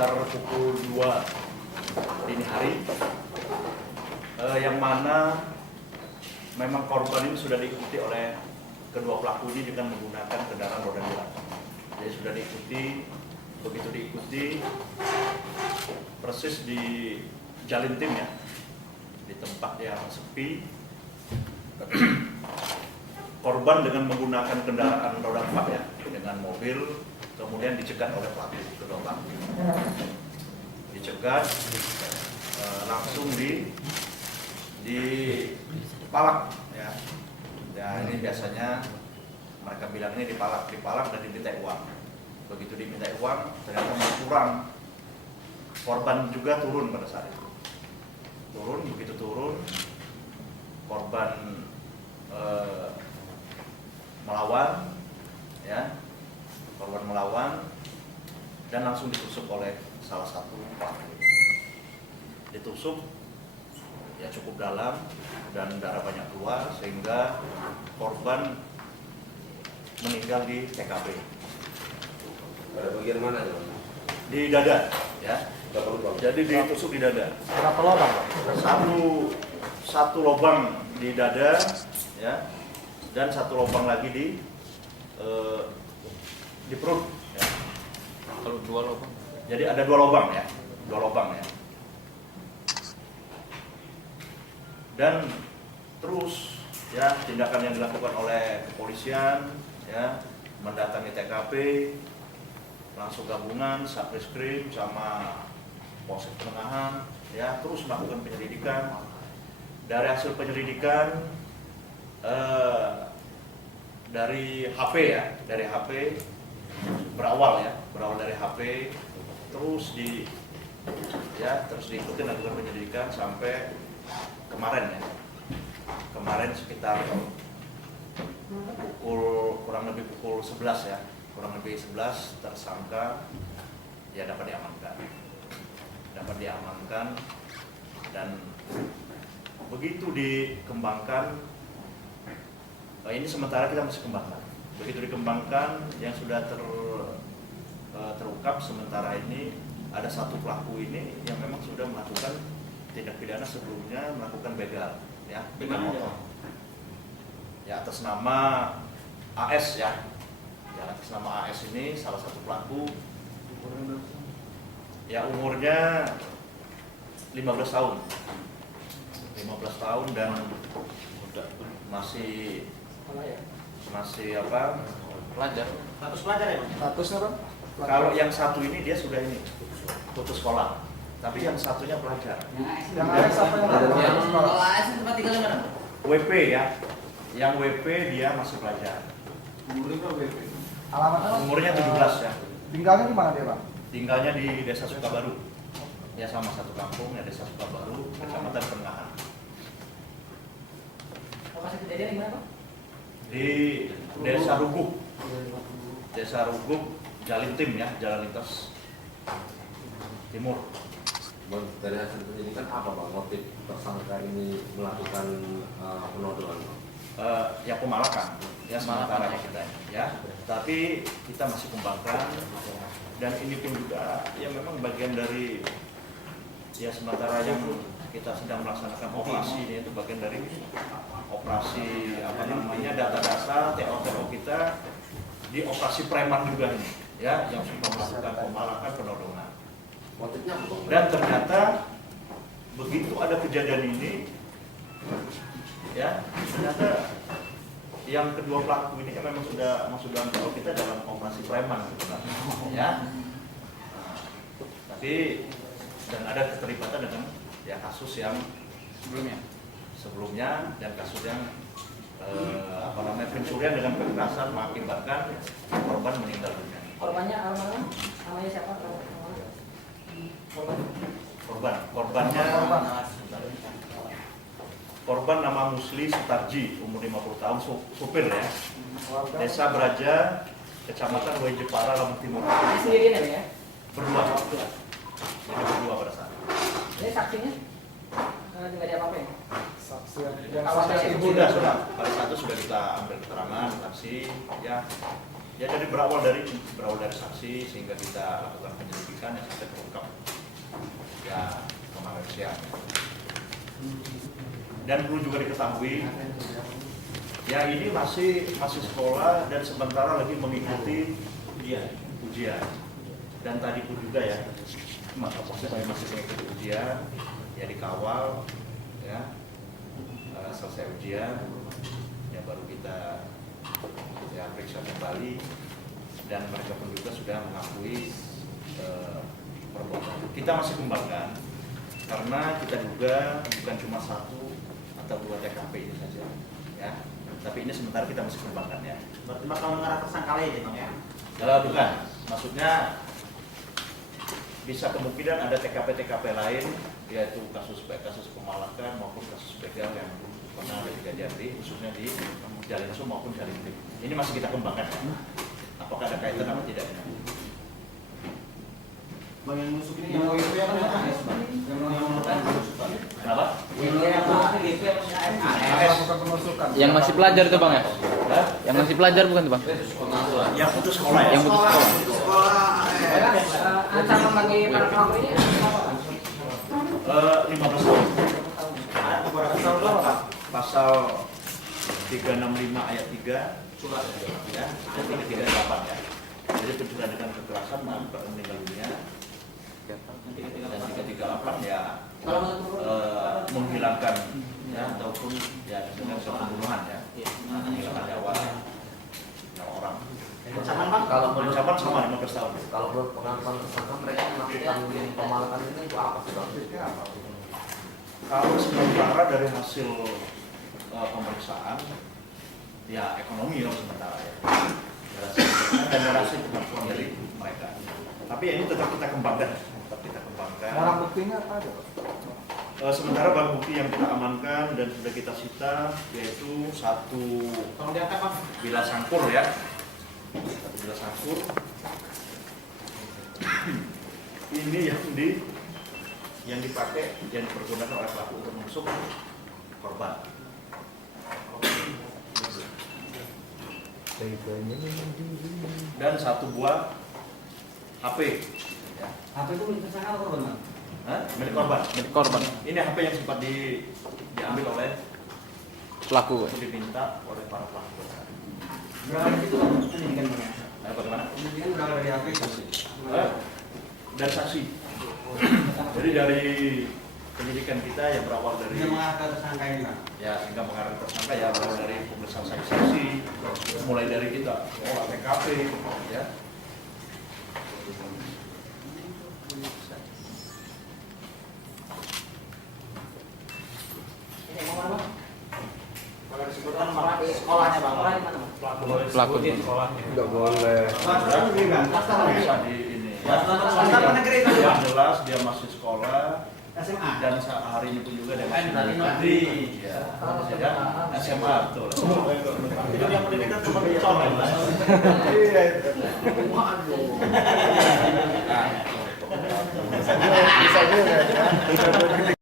sekitar pukul 2 dini hari, yang mana memang korban ini sudah diikuti oleh kedua pelaku ini dengan menggunakan kendaraan roda 2. Jadi sudah diikuti, begitu diikuti persis di Jalintim ya, di tempat yang sepi. Korban dengan menggunakan kendaraan roda 4 ya, dengan mobil, kemudian dicegat oleh pelaku, kedua pelaku. Dicegat, langsung dipalak ya. Ya ini biasanya mereka bilang ini dipalak dan diminta uang. Begitu diminta uang, ternyata kurang. Korban juga turun pada saat itu. Begitu turun, korban melawan, ya, korban melawan dan langsung ditusuk oleh salah satu pelaku. Ditusuk ya cukup dalam dan darah banyak keluar sehingga korban meninggal di TKP. Pada bagian mana? Di dada, ya. Jadi ditusuk di dada. Berapa lubang? Satu lubang di dada, ya, dan satu lubang lagi di perut. Ya. Kalau 2 lubang. Jadi ada 2 lubang ya, 2 lubang ya. Dan terus ya tindakan yang dilakukan oleh kepolisian ya, mendatangi TKP, langsung gabungan Satreskrim sama Polsek Perengahan ya, terus melakukan penyelidikan. Dari hasil penyelidikan dari HP ya, dari HP berawal dari HP, terus diikuti lakukan penyelidikan sampai kemarin ya. Kemarin sekitar kurang lebih pukul 11 ya, kurang lebih 11 tersangka ya dapat diamankan dan begitu dikembangkan. Ini sementara kita masih kembangkan. Begitu dikembangkan, yang sudah terungkap sementara ini ada satu pelaku ini yang memang sudah melakukan tindak pidana sebelumnya, melakukan begal ya, begal motor. Ya atas nama AS ya. Ya atas nama AS ini salah satu pelaku. Ya umurnya 15 tahun. 15 tahun dan masih apa? Pelajar. Status pelajar ya? Statusnya Bang? Kalau yang satu ini dia sudah putus sekolah, tapi yang satunya pelajar. Yang AS apa yang putus sekolah? Kalau AS tempat tinggal di mana? WP ya, yang WP dia masih pelajar. Alamatnya? Umurnya 17 ya. Tinggalnya di mana dia Bang? Tinggalnya di Desa Sukabaru. Ya sama satu kampung ya, Desa Sukabaru, Kecamatan Perengahan. Lokasi kejadian di mana Pak? Di Desa Ruguk. Desa Ruguk, Jalintim ya, Jalan Lintas Timur. Dari hasil penyelidikan apa Bang motif tersangka ini melakukan penodongan? Ya pemalakan, ya sementara kita ya. Tapi kita masih kembangkan dan ini pun juga ya memang bagian dari ya sementara yang kita sedang melaksanakan operasi ini, itu bagian dari operasi apa namanya data TO kita di operasi preman juga ini ya, yang sudah melakukan pemalakan penodongan. Motifnya apa Bang? Dan ternyata begitu ada kejadian ini ya, ternyata yang kedua pelaku ini memang sudah masuk dalam TO kita dalam operasi preman gitu kan ya. Tapi dan ada keterlibatan dengan ya kasus yang sebelumnya dan kasus yang pencurian dengan kekerasan mengakibatkan korban meninggal dunia. Korbannya almarhum namanya siapa? Korban nama Musli Sutarji, umur 50 tahun, supir ya. Desa Braja, Kecamatan Wai Jepara, Lampung Timur. Ini sendirian ya? Berdua. Jadi berdua pada saat. Ini saksinya? Nggak ada apa-apa ya? Saksi yang Sudah. Pada saat itu sudah kita ambil keterangan saksi ya. Ya jadi berawal dari saksi sehingga kita lakukan penyelidikan. penyelidikan yang sampai terungkap ya kemarin siang. Dan perlu juga diketahui ya ini masih sekolah dan sementara lagi mengikuti ujian. Dan tadi pun juga ya posisinya masih mengikuti ujian, ya dikawal ya selesai ujian ya baru kita ya periksa kembali, dan mereka pun juga sudah mengakui perbuatan. Kita masih kembangkan karena kita duga bukan cuma 1 atau 2 TKP ini saja ya, tapi ini sementara kita masih kembangkan ya. Berarti bakal mengarah tersangka lain ya Bang ya? Bukan, maksudnya bisa kemungkinan ada TKP lain, yaitu kasus pemalakan maupun kasus begal yang pernah ada di Jambi, khususnya di Jalinsu maupun Jalinting. Ini masih kita kembangkan ya. Apakah ada kaitan atau tidak? Bang yang nusuk ini yang itu yang mana? Yang menusukan. Kenapa? Melakukan penusukan. Yang masih pelajar itu Bang ya? Hah? Yang masih pelajar bukan tuh Bang? Yang putus sekolah ya? Yang putus sekolah. Ancaman bagi para pelaku ini apa? 15 tahun. Pasal 365 ayat 3 surat ya, dan 338 ya. Jadi pencurian dengan kekerasan maupun meninggal dunia. Dan 338 ya menghilangkan ya ataupun ya dengan pembunuhan ya, menghilangkan nyawa orang. Ancaman Bang? Kalau menurut Ancaman sama 15 tahun. kalau menurut pengakuan tersangka mereka melakukan pemalakan ini itu apa sih Bang? Kalau sementara dari hasil pemeriksaan ya ekonomi yang sementara ya, dan dari hasil pengakuan dari mereka. Tapi ya ini tetap kita kembangkan, Barang buktinya apa aja? sementara barang bukti yang kita amankan dan sudah kita sita yaitu 1 Tolong diangkat Bang. bilah sangkur ya, 1 bilah sangkur. Ini yang dipakai, yang dipergunakan oleh pelaku untuk menusuk korban. Dan 1 buah HP. Ya. HP itu milik tersangka atau korban Bang? Hah? Milik korban. Milik korban. Ini HP yang sempat diambil oleh Pelaku. atau diminta oleh para pelaku. Berapa dari situ Bang? Pendidikan Bang ya? Nah, bagaimana? Pendidikan berapa dari HP? Dan saksi. Jadi dari penyidikan kita yang berawal dari Dia mengarah ke tersangka ini Bang? ya sehingga mengarah ke tersangka ya berawal dari pemeriksaan saksi, mulai dari kita olah TKP ya. Ini mau mana Bang? Kalau disebutkan malah di sekolahnya Bang. Sekolah di mana Bang? Pelaku. Enggak boleh. Swasta negeri Bang? Swasta Bisa di ini ya. Swasta negeri itu Yang Bang? jelas dia masih sekolah SMA? dan hari ini pun juga dia masih Dari negeri ya. Ya, SMA betul. Itu yang pendidikan cuma dicolong. Iya itu. Waduh. Bisa juga ya.